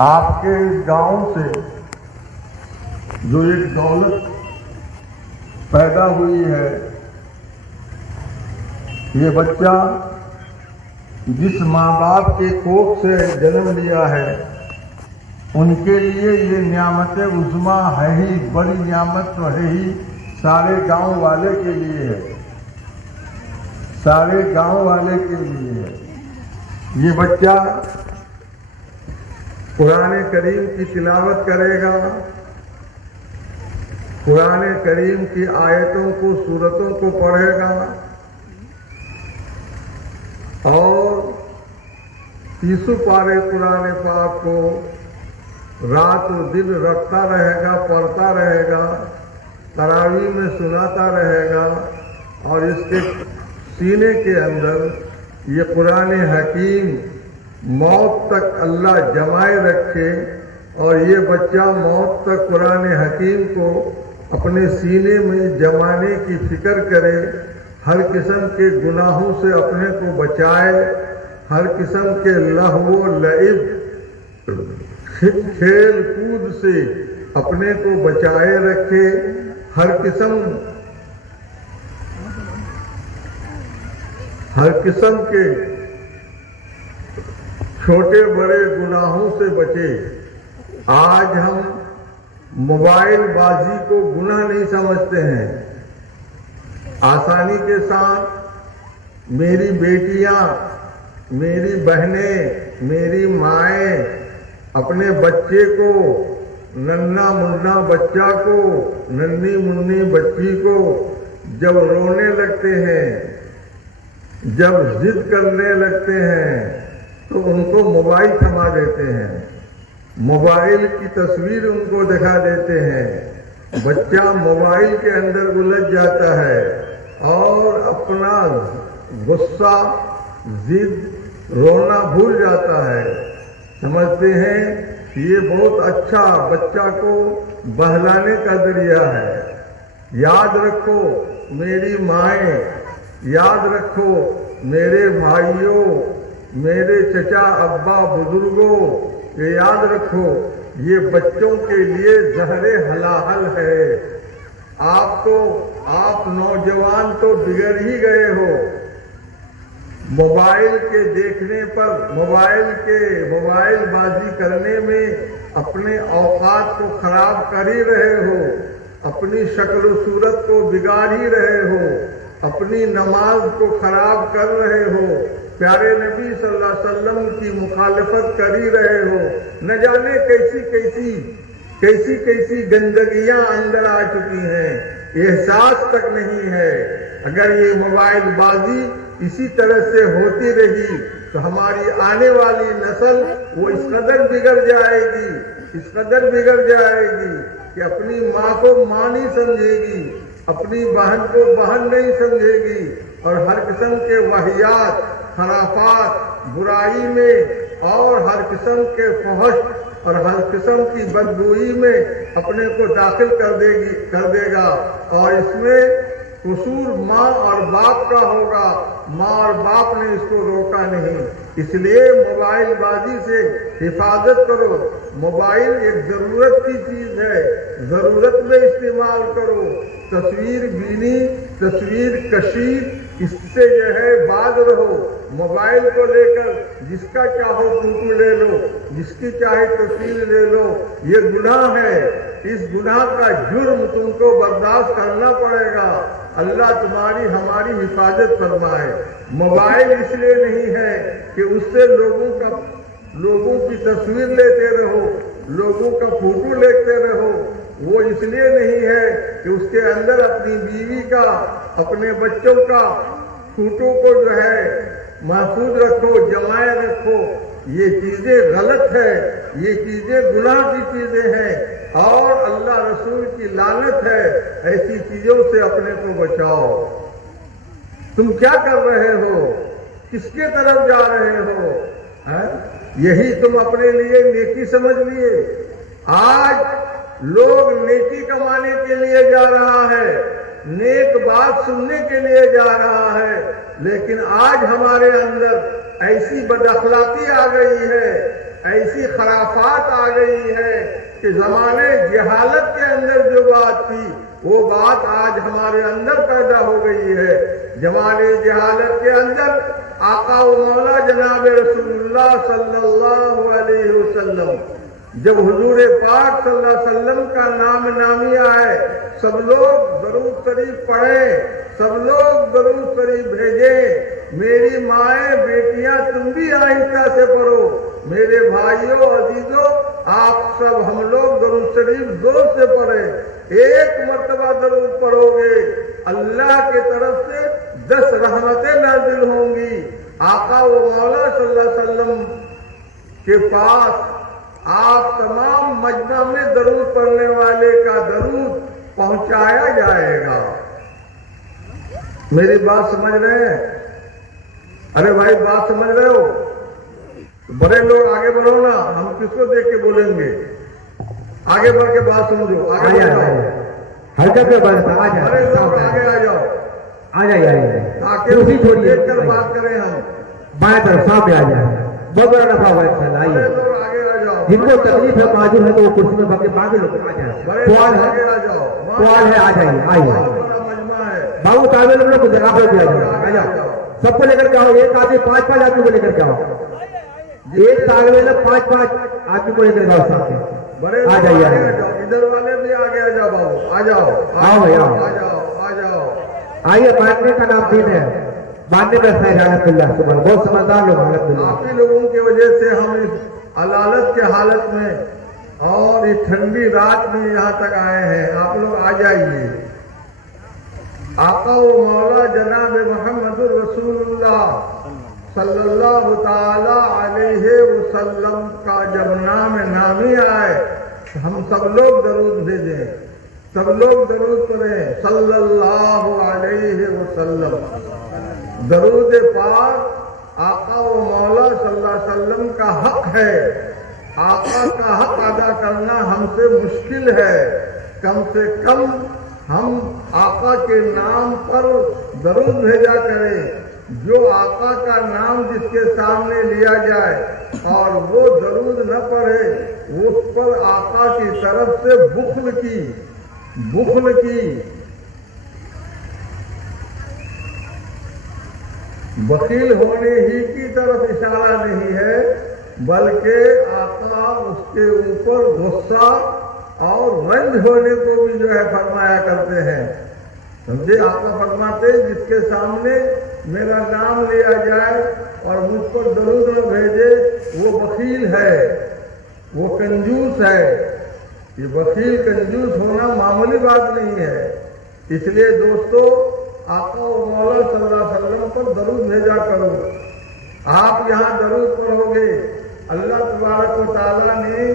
آپ کے گاؤں سے جو ایک دولت پیدا ہوئی ہے، یہ بچہ جس ماں باپ کے کوکھ سے جنم لیا ہے، ان کے لیے یہ نعمت عظمیٰ ہے ہی، بڑی نعمت تو ہے ہی، سارے گاؤں والے کے لیے ہے، سارے گاؤں والے کے لیے ہے۔ یہ بچہ قرآن کریم کی تلاوت کرے گا، قرآن کریم کی آیتوں کو، سورتوں کو پڑھے گا اور 30 پارے قرآن پاک کو رات و دن رکھتا رہے گا، پڑھتا رہے گا، تراویح میں سناتا رہے گا، اور اس کے سینے کے اندر یہ قرآن حکیم موت تک اللہ جمائے رکھے، اور یہ بچہ موت تک قرآن حکیم کو اپنے سینے میں جمانے کی فکر کرے، ہر قسم کے گناہوں سے اپنے کو بچائے، ہر قسم کے لہو و لعب کھیل کود سے اپنے کو بچائے رکھے، ہر قسم کے چھوٹے بڑے گناہوں سے بچے۔ آج ہم موبائل بازی کو گناہ نہیں سمجھتے ہیں، آسانی کے ساتھ میری بیٹیاں، میری بہنیں، میری مائیں اپنے بچے کو، ننھا منا بچہ کو، ننھی منی بچی کو جب رونے لگتے ہیں، جب ضد کرنے لگتے ہیں، تو ان کو موبائل تھما دیتے ہیں، موبائل کی تصویر ان کو دکھا دیتے ہیں، بچہ موبائل کے اندر الجھ جاتا ہے اور اپنا غصہ، ضد، رونا بھول جاتا ہے، سمجھتے ہیں یہ بہت اچھا بچہ کو بہلانے کا ذریعہ ہے۔ یاد رکھو میری مائیں، یاد رکھو میرے بھائیوں، میرے چچا ابا بزرگوں، یہ یاد رکھو یہ بچوں کے لیے زہر حلاحل ہے۔ آپ نوجوان تو بگڑ ہی گئے ہو، موبائل کے دیکھنے پر، موبائل بازی کرنے میں اپنے اوقات کو خراب کر ہی رہے ہو، اپنی شکل و صورت کو بگاڑ ہی رہے ہو، اپنی نماز کو خراب کر رہے ہو، پیارے نبی صلی اللہ علیہ وسلم کی مخالفت کر ہی رہے ہو، نہ جانے کیسی گندگیاں اندر آ چکی ہیں، احساس تک نہیں ہے۔ اگر یہ موبائل بازی اسی طرح سے ہوتی رہی تو ہماری آنے والی نسل وہ اس قدر بگڑ جائے گی کہ اپنی ماں کو ماں نہیں سمجھے گی، اپنی بہن کو بہن نہیں سمجھے گی، اور ہر قسم کے واہیات، خرافات، برائی میں، اور ہر قسم کے فحش اور ہر قسم کی بدبوئی میں اپنے کو داخل کر دے گا، اور اس میں قصور ماں اور باپ کا ہوگا، ماں اور باپ نے اس کو روکا نہیں۔ اس لیے موبائل بازی سے حفاظت کرو، موبائل ایک ضرورت کی چیز ہے، ضرورت میں استعمال کرو، تصویر بینی، تصویر کشی، اس سے جو ہے باز رہو۔ موبائل کو لے کر جس کا چاہو فوٹو لے لو، جس کی چاہے تصویر لے لو، یہ گناہ ہے، اس گناہ کا جرم تم کو برداشت کرنا پڑے گا۔ اللہ تمہاری ہماری حفاظت فرمائے۔ موبائل اس لیے نہیں ہے کہ اس سے لوگوں کی تصویر لیتے رہو، لوگوں کا فوٹو لیتے رہو، وہ اس لیے نہیں ہے کہ اس کے اندر اپنی بیوی کا، اپنے بچوں کا فوٹو کو جو ہے محفوظ رکھو، جمائے رکھو۔ یہ چیزیں غلط ہے، یہ چیزیں گناہ کی چیزیں ہیں، اور اللہ رسول کی لعنت ہے، ایسی چیزوں سے اپنے کو بچاؤ۔ تم کیا کر رہے ہو؟ کس کے طرف جا رہے ہو؟ یہی تم اپنے لیے نیکی سمجھ لیے؟ آج لوگ نیکی کمانے کے لیے جا رہا ہے، نیک بات سننے کے لیے جا رہا ہے، لیکن آج ہمارے اندر ایسی بد اخلاقی آ گئی ہے، ایسی خرافات کہ زمانے جہالت کے اندر جو بات تھی وہ بات آج ہمارے اندر پیدا ہو گئی ہے۔ زمانے جہالت کے اندر آقا و مولا جناب رسول اللہ صلی اللہ علیہ وسلم، جب حضور پاک صلی اللہ علیہ وسلم کا نام نامی آئے، سب لوگ درود شریف پڑھیں، سب لوگ درود شریف بھیجیں۔ میری مائیں بیٹیاں تم بھی آہستہ سے پڑھو، میرے بھائیوں عزیزوں آپ سب ہم لوگ درود شریف زور سے پڑھیں۔ ایک مرتبہ درود پڑھو گے اللہ کی طرف سے 10 رحمتیں نازل ہوں گی۔ آقا و مولا صلی اللہ علیہ وسلم کے پاس آپ تمام مجمع میں درود پڑھنے والے کا درود پہنچایا جائے گا۔ میری بات سمجھ رہے ہیں؟ ارے بھائی بات سمجھ رہے ہو؟ بڑے لوگ آگے بڑھو نا، ہم کس کو دیکھ کے بولیں گے؟ آگے بڑھ کے بات سمجھو، آگے بڑھو، حرکت میں بڑھتا آ جائے، بڑے لوگ آگے آ جاؤ آ جائیے، تاکہ دیکھ کر بات کریں ہم۔ بائیں طرف سامنے آ جائے، بہت بڑا نفع ہوا انشاءاللہ۔ بڑے آئیے، لوگ آگے آ جاؤ، جن کو تکلیف ہے معذور ہے تو وہ کرسی میں بھگ کے باقی لوگ آ جائیں۔ بڑے سوال لوگ ہے، آگے آ جاؤ، سوال ہے، آ جائیے، آئیے۔ بہت بڑا مجمع ہے۔ بابو طالب علم کو جگہ پر بھی آ جاؤ، سب کو لے کر کے آؤ، ایک آدمی 5 آدمی کو لے کر کے آؤ، ایک طالب علم 5 آدمی کو لے کر کے آؤ سامنے، بڑے آ لوگ جائیے، آگے آ جاؤ، ادھر والے بھی آگے آ جاؤ بابو، آ جاؤ، آؤ بھائی، آؤ۔ آ جاؤ، آ جاؤ۔ آئیے، ماننے کا نام دین ہے، ماننے کا خیر الحمد للہ، صبح بہت سمجھدار لوگ الحمد للہ۔ آپ ہی لوگوں کی وجہ سے ہم اس علالت کے حالت میں اور اس ٹھنڈی رات میں یہاں تک آئے ہیں، آپ لوگ آ جائیے۔ آقا و مولا جناب محمد رسول اللہ صلی اللہ تعالی علیہ وسلم کا جب نام نامی آئے ہم سب لوگ درود بھیجیں، سب لوگ درود پڑھیں صلی اللہ علیہ وسلم۔ درود پاک آقا و مولا صلی اللہ علیہ وسلم کا حق ہے، آقا کا حق ادا کرنا ہم سے مشکل ہے۔ کم سے کم ہم آقا کے نام پر درود بھیجا کریں۔ جو آقا کا نام جس کے سامنے لیا جائے اور وہ درود نہ پڑھے اس پر آقا کی طرف سے بخل کی بخیل ہونے ہی کی طرف اشارہ نہیں ہے، بلکہ آقا اس کے اوپر غصہ اور رنج ہونے کو بھی جو ہے فرمایا کرتے ہیں۔ سمجھے؟ آقا فرماتے ہیں جس کے سامنے میرا نام لیا جائے اور مجھ پر درود نہ بھیجے وہ بخیل ہے، وہ کنجوس ہے۔ یہ بخیل کنجوس ہونا معمولی بات نہیں ہے۔ اس لیے دوستو آقا و مولا صلی اللہ علیہ وسلم پر درود بھیجا کرو۔ آپ یہاں درود پڑھو گے، اللہ تبارک و تعالیٰ نے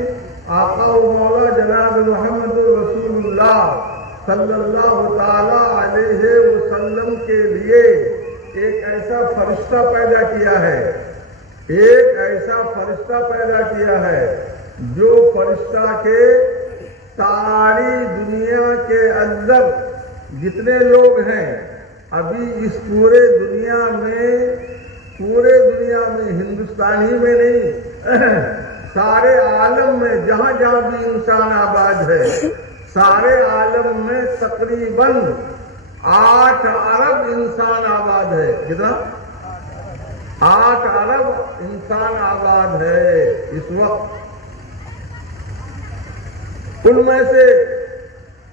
آقا و مولا جناب محمد رسول اللہ صلی اللہ تعالی علیہ وسلم کے لیے ایک ایسا فرشتہ پیدا کیا ہے، ایک ایسا فرشتہ پیدا کیا ہے جو فرشتہ کے ساری دنیا کے اندر جتنے لوگ ہیں ابھی اس پورے دنیا میں ہندوستانی میں نہیں سارے عالم میں جہاں جہاں بھی انسان آباد ہے سارے عالم میں تقریباً 8 ارب انسان آباد ہے۔ کتنا؟ 8 ارب انسان آباد ہے اس وقت۔ ان میں سے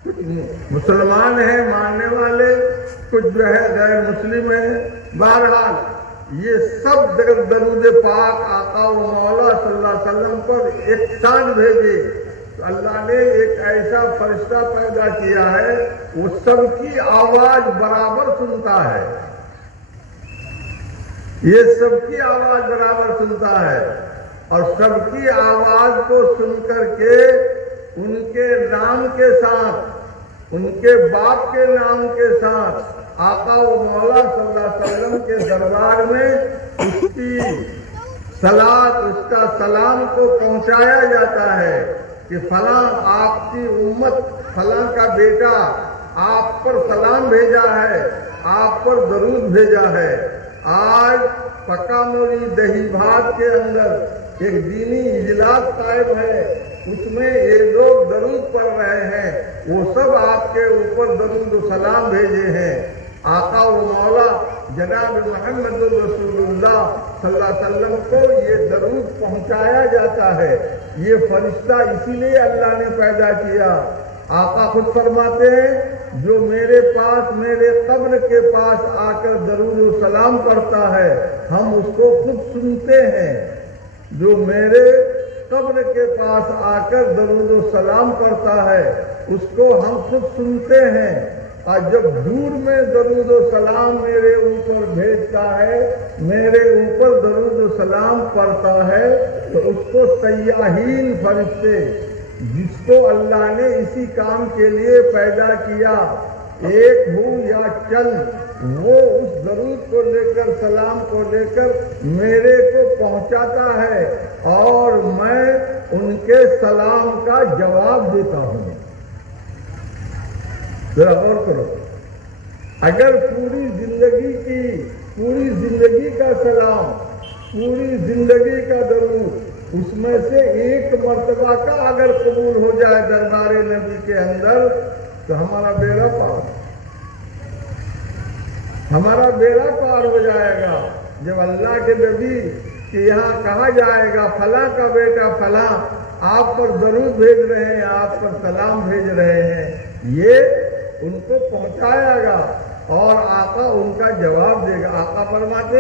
کچھ مسلمان ہیں ماننے والے، کچھ جو ہے غیر مسلم ہیں۔ بہرحال یہ سب درود پاک آقا و مولا صلی اللہ علیہ وسلم پر ایک ساتھ بھیجے تو اللہ نے ایک ایسا فرشتہ پیدا کیا ہے وہ سب کی آواز برابر سنتا ہے، یہ سب کی آواز برابر سنتا ہے اور سب کی آواز کو سن کر کے ان کے نام کے ساتھ، ان کے باپ کے نام کے ساتھ آقا و مولا صلی اللہ علیہ وسلم کے دربار میں اس کی صلاۃ، اس کا سلام کو پہنچایا جاتا ہے کہ فلاں آپ کی امت، فلاں کا بیٹا آپ پر سلام بھیجا ہے، آپ پر درود بھیجا ہے۔ آج پکا مولی دہی بھات کے اندر ایک دینی اجلاس قائم ہے، اس میں یہ لوگ درود پڑھ رہے ہیں، وہ سب آپ کے اوپر درود و سلام بھیجے ہیں۔ آقا و مولا جناب محمد رسول اللہ صلی اللہ علیہ وسلم کو یہ درود پہنچایا جاتا ہے۔ یہ فرشتہ اسی لیے اللہ نے پیدا کیا۔ آقا خود فرماتے ہیں جو میرے پاس میرے قبر کے پاس آ کر درود و سلام کرتا ہے ہم اس کو خود سنتے ہیں۔ جو میرے قبر کے پاس آ کر درود و سلام کرتا ہے اس کو ہم خود سنتے ہیں، اور جب دور میں درود و سلام میرے اوپر بھیجتا ہے، میرے اوپر درود و سلام پڑھتا ہے، تو اس کو سیاحین فرشتے جس کو اللہ نے اسی کام کے لیے پیدا کیا، ایک ہو یا چند، وہ اس درود کو لے کر سلام کو لے کر میرے کو پہنچاتا ہے اور میں ان کے سلام کا جواب دیتا ہوں۔ ذرا غور کرو، اگر پوری زندگی کا سلام، پوری زندگی کا درود، اس میں سے ایک مرتبہ کا اگر قبول ہو جائے دربار نبی کے اندر تو ہمارا بیڑا پار ہو جائے گا۔ جب اللہ کے نبی کہ یہاں کہا جائے گا فلاں کا بیٹا فلاں آپ پر درود بھیج رہے ہیں، آپ پر سلام بھیج رہے ہیں، یہ ان کو پہنچایا گا اور آقا ان کا جواب دے گا۔ آقا فرماتے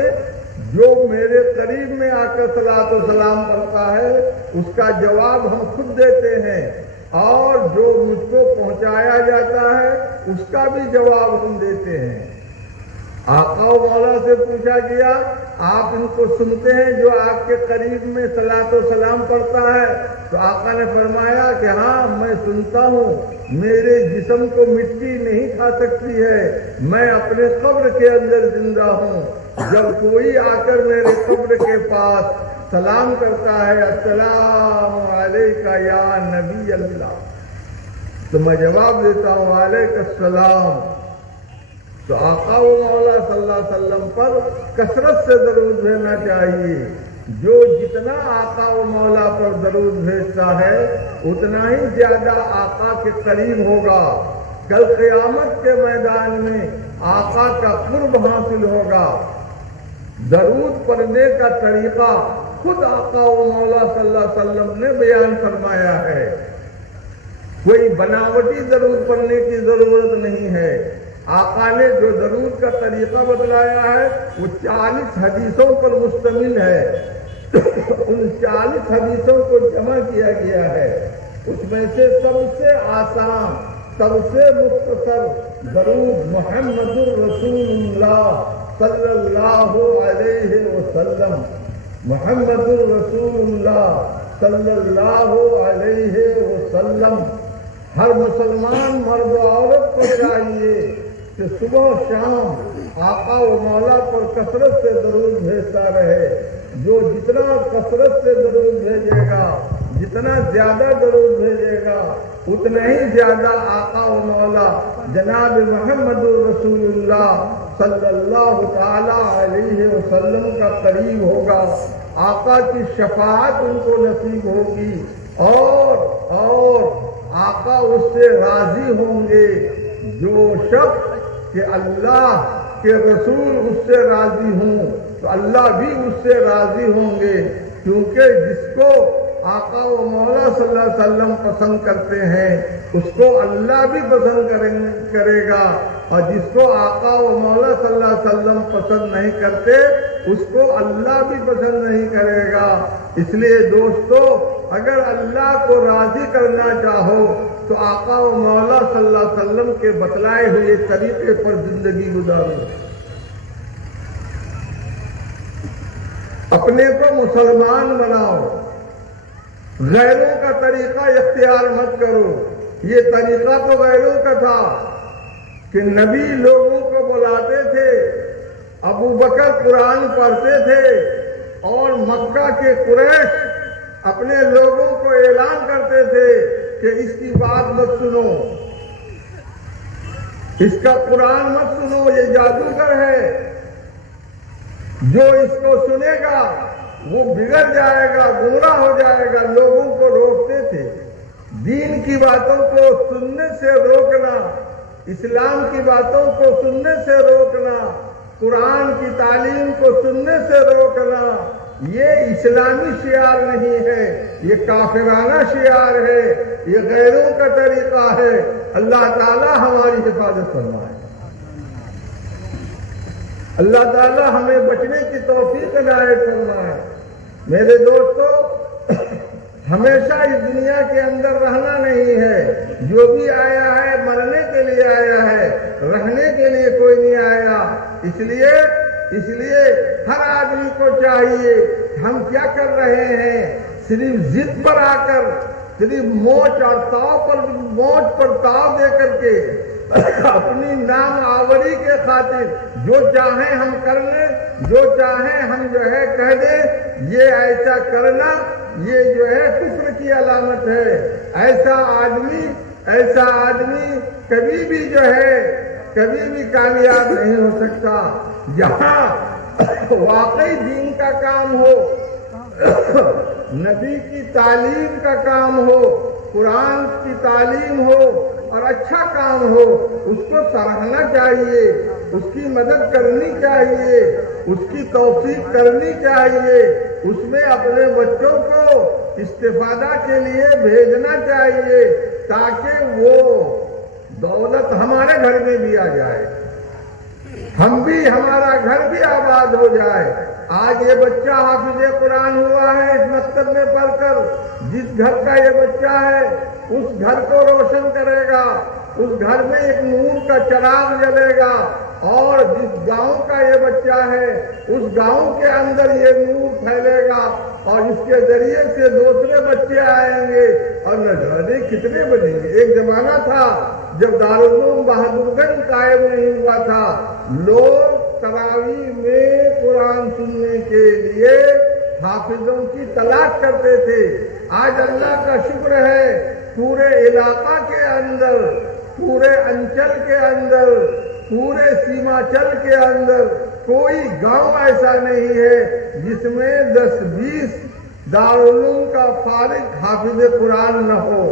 جو میرے قریب میں آ کر صلاۃ و سلام کرتا ہے اس کا جواب ہم خود دیتے ہیں، اور جو مجھ کو پہنچایا جاتا ہے اس کا بھی جواب ہم دیتے ہیں۔ آقا و مولا سے پوچھا گیا آپ ان کو سنتے ہیں جو آپ کے قریب میں صلاۃ و سلام پڑھتا ہے؟ تو آقا نے فرمایا کہ ہاں میں سنتا ہوں، میرے جسم کو مٹی نہیں کھا سکتی ہے، میں اپنے قبر کے اندر زندہ ہوں، جب کوئی آ کر میرے قبر کے پاس سلام کرتا ہے السلام علیکہ یا نبی اللہ، تو میں جواب دیتا ہوں وعلیکم السلام۔ تو آقا و مولا صلی اللہ علیہ وسلم پر کثرت سے درود بھیجنا چاہیے۔ جو جتنا آقا و مولا پر درود بھیجتا ہے اتنا ہی زیادہ آقا کے قریب ہوگا، کل قیامت کے میدان میں آقا کا قرب حاصل ہوگا۔ درود پڑھنے کا طریقہ خود آقا و مولا صلی اللہ علیہ وسلم نے بیان فرمایا ہے، کوئی بناوٹی درود پڑھنے کی ضرورت نہیں ہے۔ آقا نے جو درود کا طریقہ بتلایا ہے وہ 40 حدیثوں پر مشتمل ہے، ان 40 حدیثوں کو جمع کیا گیا ہے، اس میں سے سب سے آسان، سب سے مختصر درود محمد الرسول اللہ صلی اللہ علیہ وسلم، محمد الرسول اللہ صلی اللہ علیہ وسلم۔ ہر مسلمان مرد و عورت کو چاہیے کہ صبح و شام آقا و مولا پر کثرت سے درود بھیجتا رہے۔ جو جتنا کثرت سے درود بھیجے گا، جتنا زیادہ درود بھیجے گا، اتنا ہی زیادہ آقا و مولا جناب محمد رسول اللہ صلی اللہ تعالی علیہ وسلم کا قریب ہوگا، آقا کی شفاعت ان کو نصیب ہوگی، اور آقا اس سے راضی ہوں گے۔ جو شخص کہ اللہ کے رسول اس سے راضی ہوں تو اللہ بھی اس سے راضی ہوں گے، کیونکہ جس کو آقا و مولا صلی اللہ علیہ وسلم پسند کرتے ہیں اس کو اللہ بھی پسند کرے گا، اور جس کو آقا و مولا صلی اللہ علیہ وسلم پسند نہیں کرتے اس کو اللہ بھی پسند نہیں کرے گا۔ اس لیے دوستو، اگر اللہ کو راضی کرنا چاہو تو آقا و مولا صلی اللہ علیہ وسلم کے بتلائے ہوئے طریقے پر زندگی گزارو۔ اپنے کو مسلمان بناؤ، غیروں کا طریقہ اختیار مت کرو۔ یہ طریقہ تو غیروں کا تھا کہ نبی لوگوں کو بلاتے تھے، ابو بکر قرآن پڑھتے تھے، اور مکہ کے قریش اپنے لوگوں کو اعلان کرتے تھے کہ اس کی بات مت سنو، اس کا قرآن مت سنو، یہ جادوگر ہے، جو اس کو سنے گا وہ بگڑ جائے گا، گمراہ ہو جائے گا، لوگوں کو روکتے تھے۔ دین کی باتوں کو سننے سے روکنا، اسلام کی باتوں کو سننے سے روکنا، قرآن کی تعلیم کو سننے سے روکنا، یہ اسلامی شعار نہیں ہے، یہ کافرانہ شعار ہے، یہ غیروں کا طریقہ ہے۔ اللہ تعالی ہماری حفاظت فرمائے، اللہ تعالی ہمیں بچنے کی توفیق عنایت فرمائے۔ میرے دوستو، ہمیشہ اس دنیا کے اندر رہنا نہیں ہے، جو بھی آیا ہے مرنے کے لیے آیا ہے، رہنے کے لیے کوئی نہیں آیا۔ اس لیے ہر آدمی کو چاہیے، ہم کیا کر رہے ہیں؟ صرف ضد پر آ کر، صرف موچ پر تاؤ دے کر کے اپنی نام آوری کے خاطر جو چاہیں ہم کر لیں، جو چاہیں ہم کہہ دیں، یہ ایسا کرنا یہ کفر کی علامت ہے۔ ایسا آدمی کبھی بھی کبھی بھی کامیاب نہیں ہو سکتا۔ جہاں واقعی دین کا کام ہو، نبی کی تعلیم کا کام ہو، قرآن کی تعلیم ہو اور اچھا کام ہو، اس کو سراہنا چاہیے، اس کی مدد کرنی چاہیے، اس کی توفیق کرنی چاہیے، اس میں اپنے بچوں کو استفادہ کے لیے بھیجنا چاہیے تاکہ وہ دولت ہمارے گھر میں بھی آ جائے، ہمارا گھر بھی آباد ہو جائے۔ آج یہ بچہ حافظ قرآن ہوا ہے اس مکتب میں پڑھ کر، جس گھر کا یہ بچہ ہے اس گھر کو روشن کرے گا، اس گھر میں ایک نور کا چراغ جلے گا، اور جس گاؤں کا یہ بچہ ہے اس گاؤں کے اندر یہ نور پھیلے گا، اور اس کے ذریعے سے دوسرے بچے آئیں گے اور نہ جانے کتنے بنیں گے۔ ایک زمانہ تھا جب دارالعلوم بہادر گنج قائم نہیں ہوا تھا، لوگ تراویح میں قرآن سننے کے لیے حافظوں کی تلاش کرتے تھے۔ آج اللہ کا شکر ہے، پورے علاقہ کے اندر، پورے انچل کے اندر، پورے سیماچل کے اندر کوئی گاؤں ایسا نہیں ہے جس میں 10-20 دارالعلوم کا فارغ حافظ قرآن نہ ہو،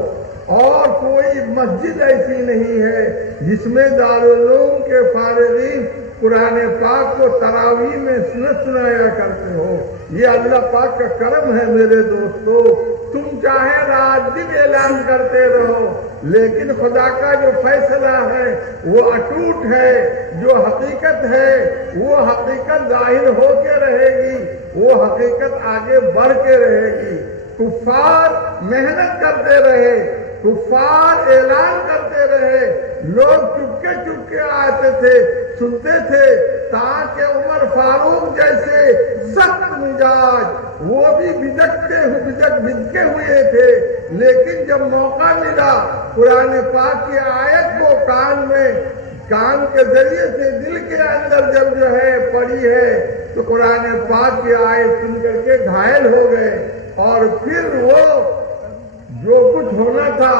اور کوئی مسجد ایسی نہیں ہے جس میں دارالعلوم کے فارغین قرآن پاک کو تراویح میں سنایا کرتے ہو۔ یہ اللہ پاک کا کرم ہے میرے دوستو۔ تم چاہے رات دن اعلان کرتے رہو، لیکن خدا کا جو فیصلہ ہے وہ اٹوٹ ہے، جو حقیقت ہے وہ حقیقت ظاہر ہو کے رہے گی، وہ حقیقت آگے بڑھ کے رہے گی۔ کفار محنت کرتے رہے، کفار اعلان کرتے رہے، لوگ چپکے آتے تھے، سنتے تھے، تاکہ عمر فاروق جیسے سخت مزاج وہ بھی بھدکے ہوئے تھے، لیکن جب موقع ملا قرآن پاک کی آیت کو کان کے ذریعے سے دل کے اندر جب پڑھی ہے تو قرآن پاک کی آیت سن کر کے گھائل ہو گئے، اور پھر وہ جو کچھ ہونا تھا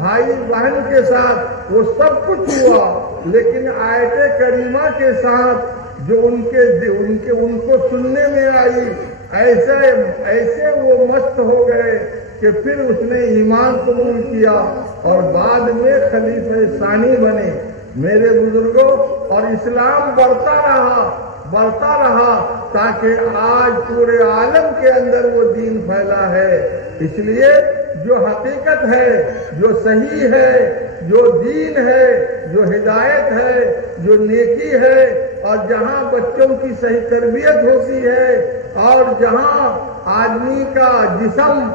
بھائی بہن کے ساتھ وہ سب کچھ ہوا، لیکن آیت کریمہ کے ساتھ جو ان کو سننے میں آئی، ایسے وہ مست ہو گئے کہ پھر اس نے ایمان قبول کیا اور بعد میں خلیفہ ثانی بنے۔ میرے بزرگوں، اور اسلام بڑھتا رہا تاکہ آج پورے عالم کے اندر وہ دین پھیلا ہے۔ اس لیے جو حقیقت ہے، جو صحیح ہے، جو دین ہے، جو ہدایت ہے، جو نیکی ہے، اور جہاں بچوں کی صحیح تربیت ہوتی ہے، اور جہاں آدمی کا جسم،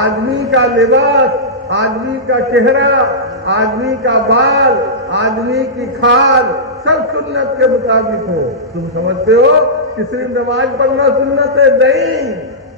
آدمی کا لباس، آدمی کا چہرہ، آدمی کا بال، آدمی کی کھال سب سنت کے مطابق ہو۔ تم سمجھتے ہو کہ صرف نماز پڑھنا سنت ہے؟ نہیں،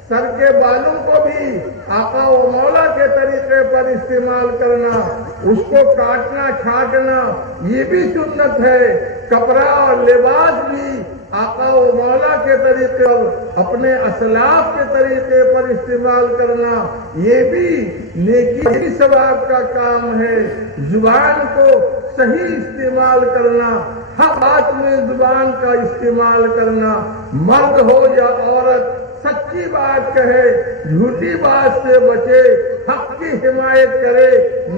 سر کے بالوں کو بھی آقا و مولا کے طریقے پر استعمال کرنا، اس کو کاٹنا چھانٹنا یہ بھی سنت ہے۔ کپڑا اور لباس بھی آقا و مولا کے طریقے پر، اپنے اسلاف کے طریقے پر استعمال کرنا یہ بھی نیکی ثواب کا کام ہے۔ زبان کو صحیح استعمال کرنا، حق بات میں زبان کا استعمال کرنا، مرد ہو یا عورت سچی بات کہے، جھوٹی بات سے بچے، حق کی حمایت کرے،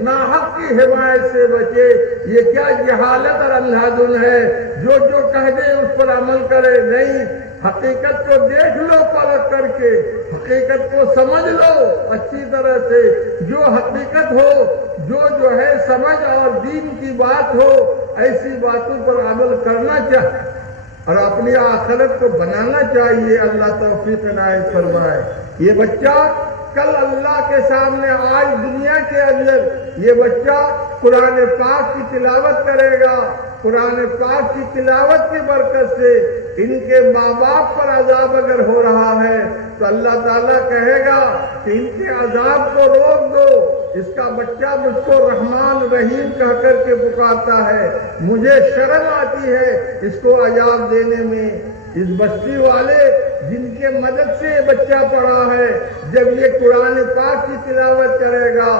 ناحق کی حمایت سے بچے۔ یہ کیا جہالت اور اندھادھن ہے، جو کہہ دے اس پر عمل کرے؟ نہیں، حقیقت کو دیکھ لو پرکھ کر کے، حقیقت کو سمجھ لو اچھی طرح سے۔ جو حقیقت ہو، جو ہے سمجھ اور دین کی بات ہو، ایسی باتوں پر عمل کرنا چاہیے اور اپنی آخرت کو بنانا چاہیے۔ اللہ توفیق عنایت فرمائے۔ یہ بچہ کل اللہ کے سامنے، آج دنیا کے اندر یہ بچہ قرآن پاک کی تلاوت کرے گا۔ قرآن پاک کی تلاوت کی برکت سے ان کے ماں باپ پر عذاب اگر ہو رہا ہے تو اللہ تعالیٰ کہے گا کہ ان کے عذاب کو روک دو۔ اس کا بچہ مجھ کو رحمان رحیم کہہ کر کے پکارتا ہے، مجھے شرم آتی ہے اس کو عذاب دینے میں۔ اس بستی والے جن کے مدد سے یہ بچہ پڑا ہے، جب یہ قرآن پاک کی تلاوت کرے گا،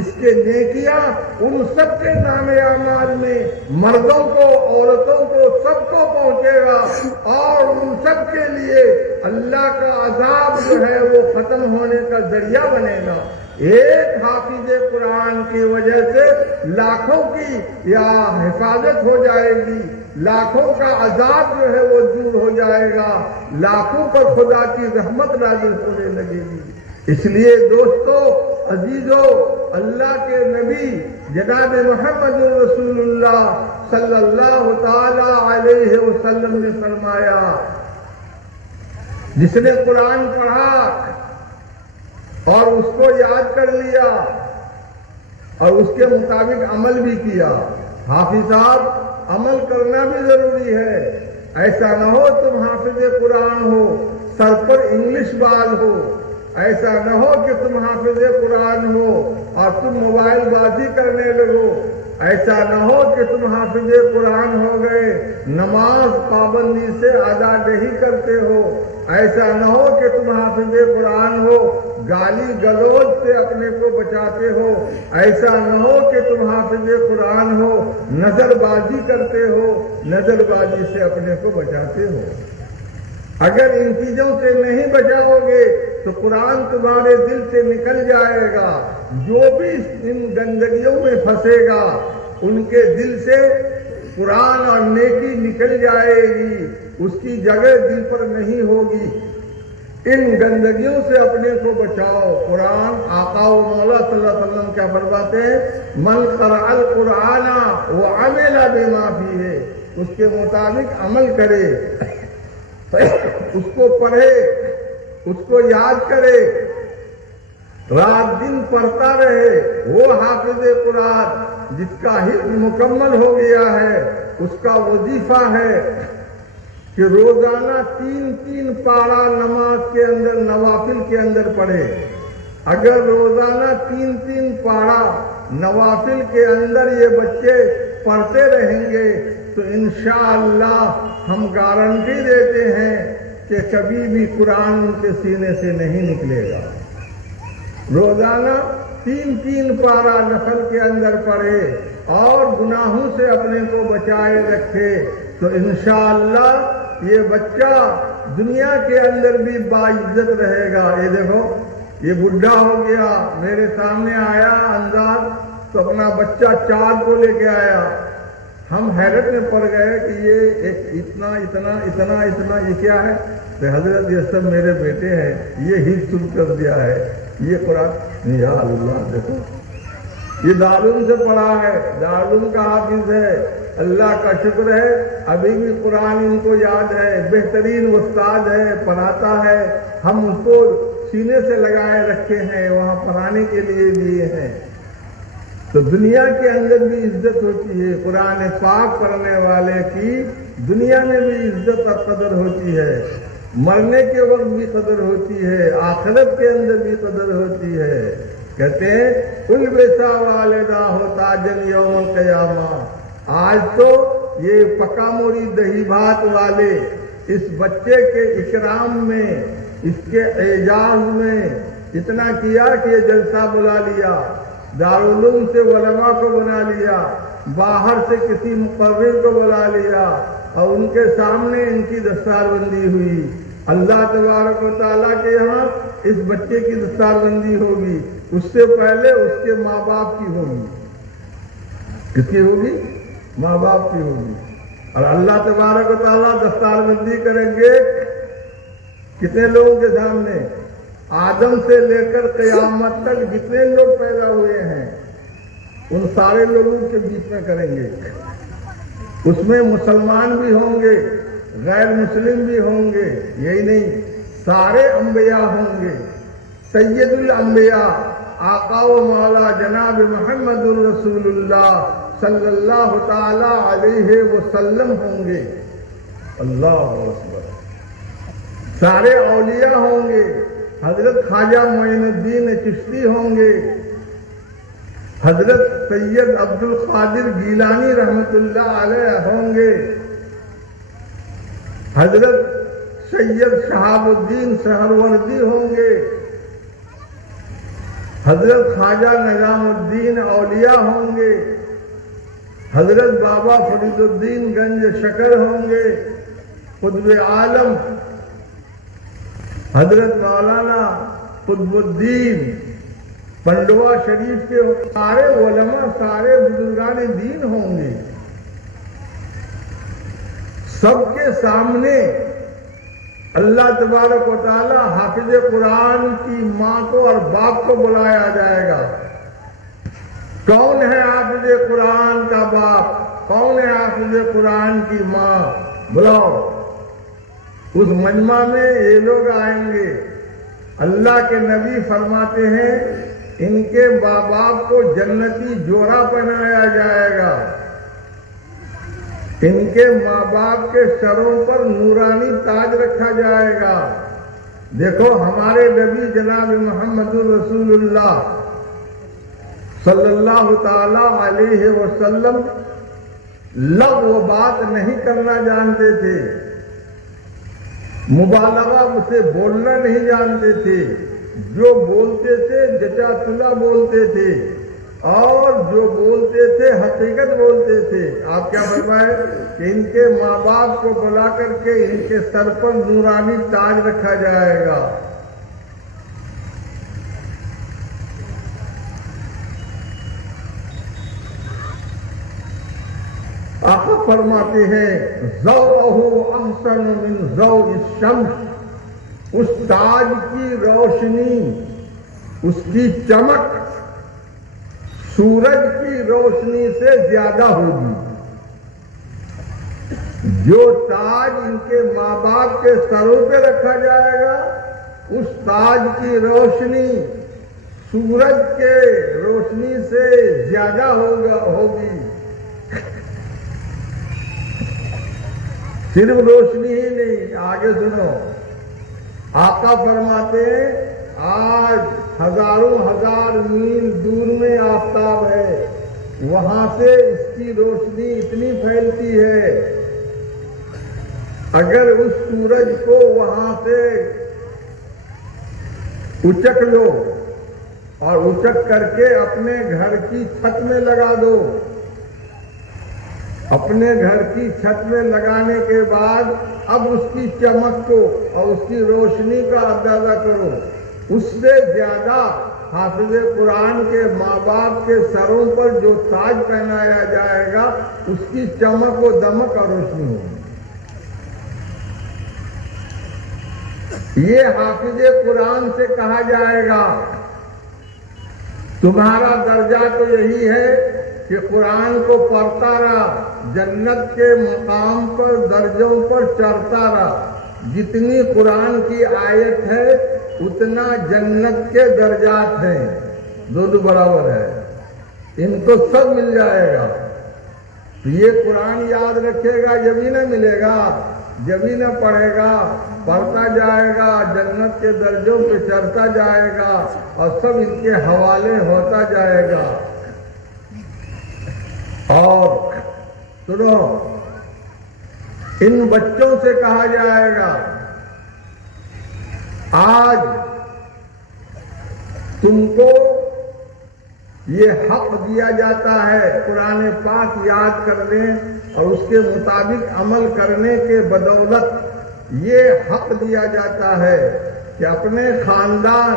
اس کے نیکیاں ان سب کے نام اعمال میں، مردوں کو، عورتوں کو، سب کو پہنچے گا اور ان سب کے لیے اللہ کا عذاب جو ہے وہ ختم ہونے کا ذریعہ بنے گا۔ ایک حافظ قرآن کی وجہ سے لاکھوں کی یا حفاظت ہو جائے گی، لاکھوں کا عذاب جو ہے وہ دور ہو جائے گا، لاکھوں پر خدا کی رحمت نازل ہونے لگے گی۔ اس لیے دوستو، عزیزو، اللہ کے نبی جناب محمد رسول اللہ صلی اللہ تعالی علیہ وسلم نے فرمایا، جس نے قرآن پڑھا اور اس کو یاد کر لیا اور اس کے مطابق عمل بھی کیا۔ حافظ صاحب، عمل کرنا بھی ضروری ہے۔ ایسا نہ ہو تم حافظ قرآن ہو، سر پر انگلش باز ہو، ایسا نہ ہو کہ تم حافظ قرآن ہو اور تم موبائل بازی کرنے لگو، ایسا نہ ہو کہ تم حافظ قرآن ہو گئے نماز پابندی سے ادا نہیں کرتے ہو، ایسا نہ ہو کہ تم حافظ قرآن ہو گالی گلوچ سے اپنے کو بچاتے ہو، ایسا نہ ہو کہ تم حافظ قرآن ہو نظر بازی کرتے ہو، نظر بازی سے اپنے کو بچاتے ہو۔ اگر ان چیزوں سے نہیں بچاؤ گے تو قرآن تمہارے دل سے نکل جائے گا۔ جو بھی ان گندگیوں میں پھنسے گا ان کے دل سے قرآن اور نیکی نکل جائے گی، اس کی جگہ دل پر نہیں ہوگی۔ ان گندگیوں سے اپنے کو بچاؤ۔ قرآن آقا و مولا صلی اللہ علیہ وسلم کیا فرماتے ہیں؟ من قرأ القرآن وعمل بما فیہ، اس کے مطابق عمل کرے، اس کو پڑھے، اس کو یاد کرے، رات دن پڑھتا رہے، وہ حافظ قرآن جس کا حفظ مکمل ہو گیا ہے، اس کا وظیفہ ہے کہ روزانہ 3 پارہ نماز کے اندر، نوافل کے اندر پڑھے۔ اگر روزانہ 3 پارہ نوافل کے اندر یہ بچے پڑھتے رہیں گے تو انشاءاللہ ہم گارنٹی دیتے ہیں کہ کبھی بھی قرآن ان کے سینے سے نہیں نکلے گا۔ روزانہ 3 پارہ نفل کے اندر پڑھے اور گناہوں سے اپنے کو بچائے رکھے تو انشاءاللہ یہ بچہ دنیا کے اندر بھی باعزت رہے گا۔ یہ دیکھو، یہ بڈھا ہو گیا، میرے سامنے آیا انداز تو اپنا بچہ 4 کو لے کے آیا۔ ہم حیرت میں پڑ گئے کہ یہ اتنا یہ کیا ہے؟ تو حضرت یہ سب میرے بیٹے ہیں، یہ ہی شروع کر دیا ہے، یہ قرآن۔ یا اللہ، دیکھو یہ دارالعلوم سے پڑھا ہے، دارالعلوم کا حافظ ہے، اللہ کا شکر ہے ابھی بھی قرآن ان کو یاد ہے، بہترین استاد ہے، پڑھاتا ہے، ہم اس کو سینے سے لگائے رکھے ہیں، وہاں پڑھانے کے لیے دیے ہیں۔ تو دنیا کے اندر بھی عزت ہوتی ہے، قرآن پاک پڑھنے والے کی دنیا میں بھی عزت اور قدر ہوتی ہے، مرنے کے وقت بھی قدر ہوتی ہے، آخرت کے اندر بھی قدر ہوتی ہے۔ کہتے ہیں البسا والدہ ہوتا جن یوم القیامہ۔ آج تو یہ پکا موری دہی بھات والے اس بچے کے اکرام میں، اس کے اعزاز میں اتنا کیا کہ یہ جلسہ بلا لیا، دارالعلوم سے علماء کو بنا لیا، باہر سے کسی مقرر کو بلا لیا اور ان کے سامنے ان کی دستار بندی ہوئی۔ اللہ تبارک و تعالیٰ کے یہاں اس بچے کی دستار بندی ہوگی، اس سے پہلے اس کے ماں باپ کی ہوگی. کس کی ہوگی؟ ماں باپ کی ہوگی. اور اللہ تبارک و تعالیٰ دستار بندی کریں گے کتنے لوگوں کے سامنے؟ آدم سے لے کر قیامت تک جتنے لوگ پیدا ہوئے ہیں ان سارے لوگوں کے بیچ میں کریں گے. اس میں مسلمان بھی ہوں گے، غیر مسلم بھی ہوں گے، یہی نہیں سارے انبیاء ہوں گے. سید الانبیاء آقا و مولا جناب محمد الرسول اللہ صلی اللہ تعالی علیہ وسلم ہوں گے. اللہ اکبر. سارے اولیاء ہوں گے. حضرت خواجہ معین الدین چشتی ہوں گے، حضرت سید عبد القادر گیلانی رحمت اللہ علیہ ہوں گے، حضرت سید شہاب الدین سہروردی ہوں گے، حضرت خواجہ نظام الدین اولیاء ہوں گے، حضرت بابا فرید الدین گنج شکر ہوں گے، قطب عالم حضرت مولانا قطب الدین پنڈوا شریف کے سارے علماء سارے بزرگان دین ہوں گے. سب کے سامنے اللہ تبارک و تعالی حافظ قرآن کی ماں کو اور باپ کو بلایا جائے گا. کون ہے حافظ قرآن کا باپ؟ کون ہے حافظ قرآن کی ماں؟ بلاؤ. اس مجمع میں یہ لوگ آئیں گے. اللہ کے نبی فرماتے ہیں ان کے ماں باپ کو جنتی جوڑا پہنایا جائے گا. ان کے ماں باپ کے سروں پر نورانی تاج رکھا جائے گا. دیکھو ہمارے نبی جناب محمد الرسول اللہ صلی اللہ تعالی علیہ وسلم لغو بات نہیں کرنا جانتے تھے، مبالغہ سے بولنا نہیں جانتے تھے. جو بولتے تھے جچا تلا بولتے تھے اور جو بولتے تھے حقیقت بولتے تھے. آپ کیا فرمائے کہ ان کے ماں باپ کو بلا کر کے ان کے سر پر نورانی تاج رکھا جائے گا. آقا فرماتے ہیں ضوءہ احسن من ضوء الشمس. اس تاج کی روشنی، اس کی چمک سورج کی روشنی سے زیادہ ہوگی. جو تاج ان کے ماں باپ کے سروں پہ رکھا جائے گا اس تاج کی روشنی سورج کے روشنی سے زیادہ ہوگی. صرف روشنی ہی نہیں، آگے سنو. آقا فرماتے ہیں آج ہزاروں ہزار میل دور میں آفتاب ہے، وہاں سے اس کی روشنی اتنی پھیلتی ہے اگر اس سورج کو وہاں سے اچک لو اور اچک کر کے اپنے گھر کی چھت میں لگا دو. اپنے گھر کی چھت میں لگانے کے بعد اب اس کی چمک کو اور اس کی روشنی کا اندازہ کرو. اس سے زیادہ حافظ قرآن کے ماں باپ کے سروں پر جو تاج پہنایا جائے گا اس کی چمک و دمک اور روشنی ہوگی. یہ حافظ قرآن سے کہا جائے گا تمہارا درجہ تو یہی ہے کہ قرآن کو پڑھتا رہا، جنت کے مقام پر درجوں پر چڑھتا رہا. جتنی قرآن کی آیت ہے اتنا جنت کے درجات ہیں، دونوں برابر ہے. ان کو سب مل جائے گا. یہ قرآن یاد رکھے گا جبھی نہ ملے گا، جبھی نہ پڑھے گا. پڑھتا جائے گا، جنت کے درجوں پہ چڑھتا جائے گا اور سب ان کے حوالے ہوتا جائے گا. اور سنو، ان بچوں سے کہا جائے گا آج تم کو یہ حق دیا جاتا ہے قرآن پاک یاد کرنے اور اس کے مطابق عمل کرنے کے بدولت یہ حق دیا جاتا ہے کہ اپنے خاندان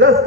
10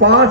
5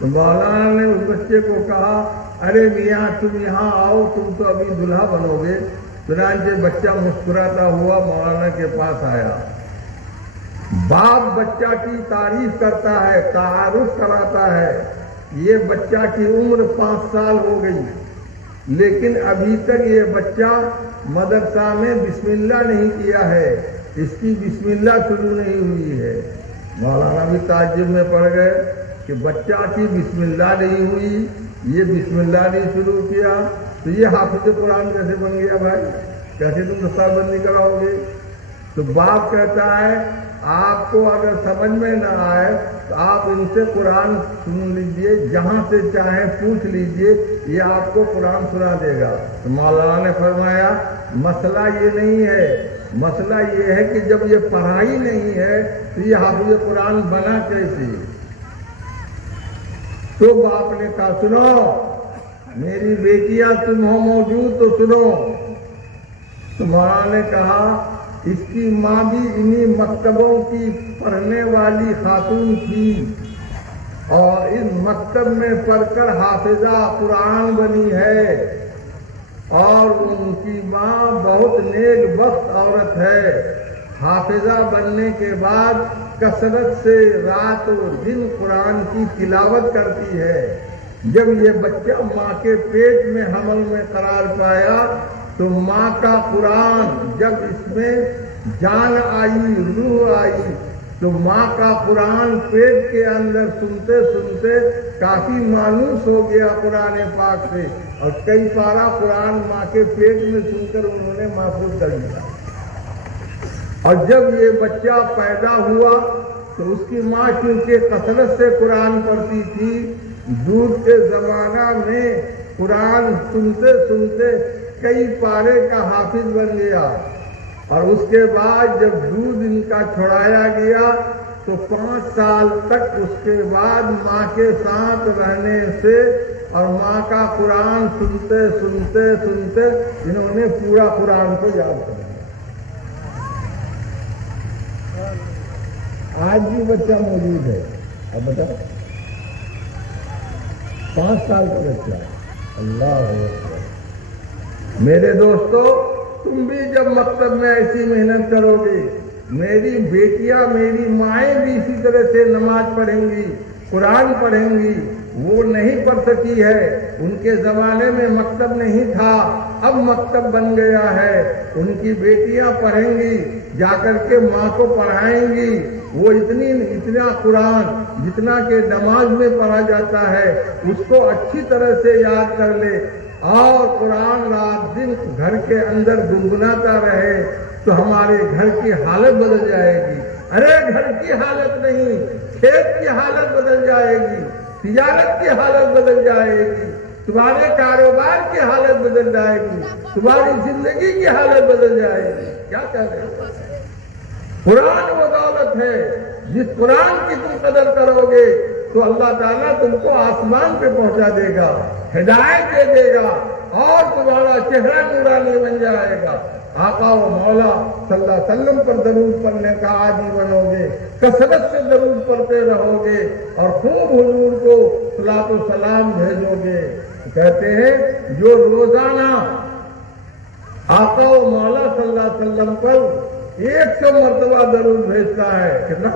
تو مولانا نے اس بچے کو کہا ارے میاں تم یہاں آؤ، تم تو ابھی دلہا بنو گے۔ چنانچہ بچہ مسکراتا ہوا مولانا کے پاس آیا۔ باپ بچہ کی تعریف کرتا ہے، تعارف کراتا ہے۔ یہ بچہ کی عمر 5 سال ہو گئی، لیکن ابھی تک یہ بچہ مدرسہ میں بسم اللہ نہیں کیا ہے، اس کی بسم اللہ شروع نہیں ہوئی ہے۔ مولانا بھی تعجب میں پڑ گئے کہ بچہ کی بسم اللہ نہیں ہوئی، یہ بسم اللہ نہیں شروع کیا، تو یہ حافظ قرآن کیسے بن گیا بھائی؟ کیسے تم دستار بندی کراؤ گے؟ تو باپ کہتا ہے آپ کو اگر سمجھ میں نہ آئے تو آپ ان سے قرآن سن لیجئے، جہاں سے چاہیں پوچھ لیجئے، یہ آپ کو قرآن سنا دے گا۔ تو مولانا نے فرمایا مسئلہ یہ نہیں ہے، مسئلہ یہ ہے کہ جب یہ پڑھائی نہیں ہے تو یہ حافظ قرآن بنا کیسے؟ تو باپ نے کہا سنو میری بیٹیاں تم ہو موجود تو سنو۔ تو مولانا نے کہا اس کی ماں بھی انہی مکتبوں کی پڑھنے والی خاتون تھی اور اس مکتب میں پڑھ کر حافظہ قرآن بنی ہے، اور ان کی ماں بہت نیک بخت عورت ہے۔ حافظہ بننے کے بعد کثرت سے رات و دن قرآن کی تلاوت کرتی ہے۔ جب یہ بچہ ماں کے پیٹ میں حمل میں قرار پایا تو ماں کا قرآن جب اس میں جان آئی، روح آئی، تو ماں کا قرآن پیٹ کے اندر سنتے سنتے کافی مانوس ہو گیا قرآن پاک سے، اور کئی پارا قرآن ماں کے پیٹ میں سن کر انہوں نے محفوظ کر لیا۔ اور جب یہ بچہ پیدا ہوا تو اس کی ماں چونکہ کثرت سے قرآن پڑھتی تھی، دودھ کے زمانہ میں قرآن سنتے سنتے کئی پارے کا حافظ بن گیا، اور اس کے بعد جب دودھ ان کا چھڑایا گیا تو 5 سال تک اس کے بعد ماں کے ساتھ رہنے سے اور ماں کا قرآن سنتے سنتے سنتے انہوں نے پورا قرآن کو یاد کر لیا۔ آج بھی بچہ موجود ہے، اب بتا 5 سال کا بچہ ہے۔ اللہ اکبر۔ میرے دوستو تم بھی جب مکتب میں ایسی محنت کرو گے، میری بیٹیاں میری مائیں بھی اسی طرح سے نماز پڑھیں گی، قرآن پڑھیں گی۔ وہ نہیں پڑھ سکی ہے، ان کے زمانے میں مکتب نہیں تھا، اب مکتب بن گیا ہے۔ ان کی بیٹیاں پڑھیں گی، جا کر کے ماں کو پڑھائیں گی۔ وہ اتنا قرآن جتنا کہ نماز میں پڑھا جاتا ہے اس کو اچھی طرح سے یاد کر لے، اور قرآن رات دن گھر کے اندر گنگناتا رہے تو ہمارے گھر کی حالت بدل جائے گی۔ ارے گھر کی حالت نہیں، کھیت کی حالت بدل جائے گی، تجارت کی حالت بدل جائے گی، تمہارے کاروبار کی حالت بدل جائے گی، تمہاری زندگی کی حالت بدل جائے گی۔ کیا کہہ رہے ہیں؟ قرآن وہ دولت ہے، جس قرآن کی تم قدر کرو گے تو اللہ تعالیٰ تم کو آسمان پہ پہنچا دے گا، ہدایت دے دے گا، اور تمہارا چہرہ نورانی بن جائے گا۔ آقا و مولا صلی اللہ علیہ وسلم پر درود پڑھنے کا عادی بنو گے، کثرت سے درود پڑھتے رہو گے، اور خوب حضور کو صلاۃ و سلام بھیجو گے۔ کہتے ہیں جو روزانہ آقا و مولا صلی اللہ علیہ وسلم پر 100 مرتبہ درود بھیجتا ہے، کتنا؟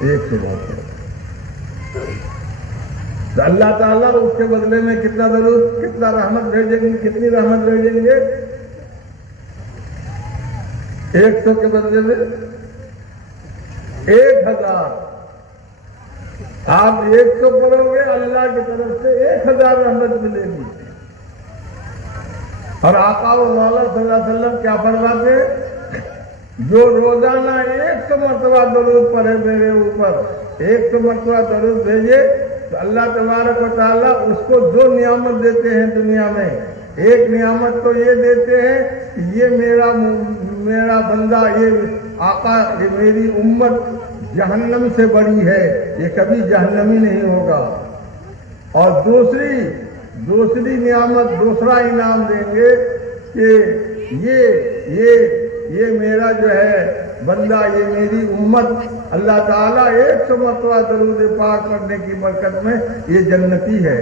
100 مرتبہ، تو اللہ تعالیٰ اس کے بدلے میں کتنا درود، کتنا رحمت بھیجیں گے، کتنی رحمت بھیجیں گے؟ 100 کے بدلے میں 1000۔ آپ 100 پڑھو گے اللہ کی طرف سے 1000 رحمت ملے گی۔ اور آقا و مولا صلی اللہ علیہ وسلم کیا فرماتے ہیں؟ جو روزانہ 100 مرتبہ درود پڑھے میرے اوپر، 100 مرتبہ درود بھیجے، تو اللہ تبارک و تعالیٰ اس کو 2 نعمت دیتے ہیں دنیا میں۔ ایک نعمت تو یہ دیتے ہیں کہ یہ میرا بندہ، یہ آقا، یہ میری امت جہنم سے بڑی ہے، یہ کبھی جہنمی نہیں ہوگا۔ اور دوسری نعمت، دوسرا انعام دیں گے کہ یہ میرا جو ہے بندہ یہ میری امت، اللہ تعالیٰ 100 مرتبہ درود پاک پڑھنے کی برکت میں یہ جنتی ہے۔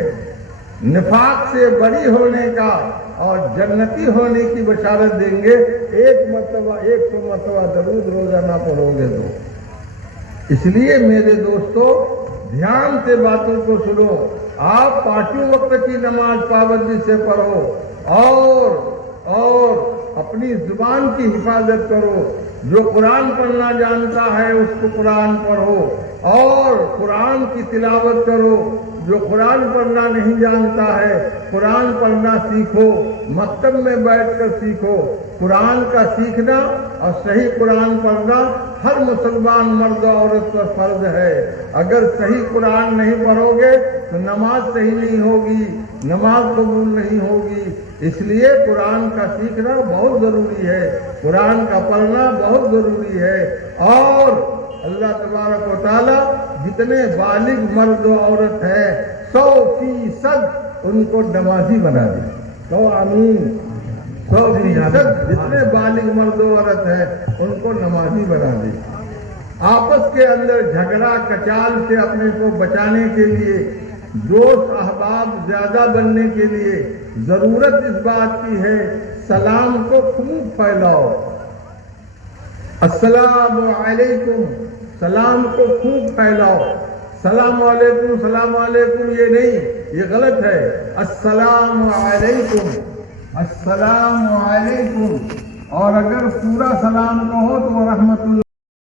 نفاق سے بری ہونے کا اور جنتی ہونے کی بشارت دیں گے 100 مرتبہ درود روزانہ پڑھو گے تو۔ اس لیے میرے دوستو دھیان سے باتوں کو سنو، آپ 5 وقت کی نماز پابندی سے پڑھو اور اپنی زبان کی حفاظت کرو۔ جو قرآن پڑھنا جانتا ہے اس کو قرآن پڑھو اور قرآن کی تلاوت کرو۔ جو قرآن پڑھنا نہیں جانتا ہے قرآن پڑھنا سیکھو، مکتب میں بیٹھ کر سیکھو۔ قرآن کا سیکھنا اور صحیح قرآن پڑھنا ہر مسلمان مرد و عورت پر فرض ہے۔ اگر صحیح قرآن نہیں پڑھو گے تو نماز صحیح نہیں ہوگی، نماز قبول نہیں ہوگی۔ اس لیے قرآن کا سیکھنا بہت ضروری ہے، قرآن کا پڑھنا بہت ضروری ہے۔ اور اللہ تبارک و تعالیٰ جتنے بالغ مرد و عورت ہے 100% ان کو نمازی بنا دے۔ تو آمین۔ 100% جتنے بالغ مرد و عورت ہے ان کو نمازی بنا دے۔ آپس کے اندر جھگڑا کچال سے اپنے کو بچانے کے لیے، دوست احباب زیادہ بننے کے لیے ضرورت اس بات کی ہے سلام کو خوب پھیلاؤ۔ السلام علیکم، سلام کو خوب پھیلاؤ۔ سلام علیکم یہ نہیں، یہ غلط ہے۔ السلام علیکم، السلام علیکم۔ اور اگر پورا سلام کہو تو رحمت اللہ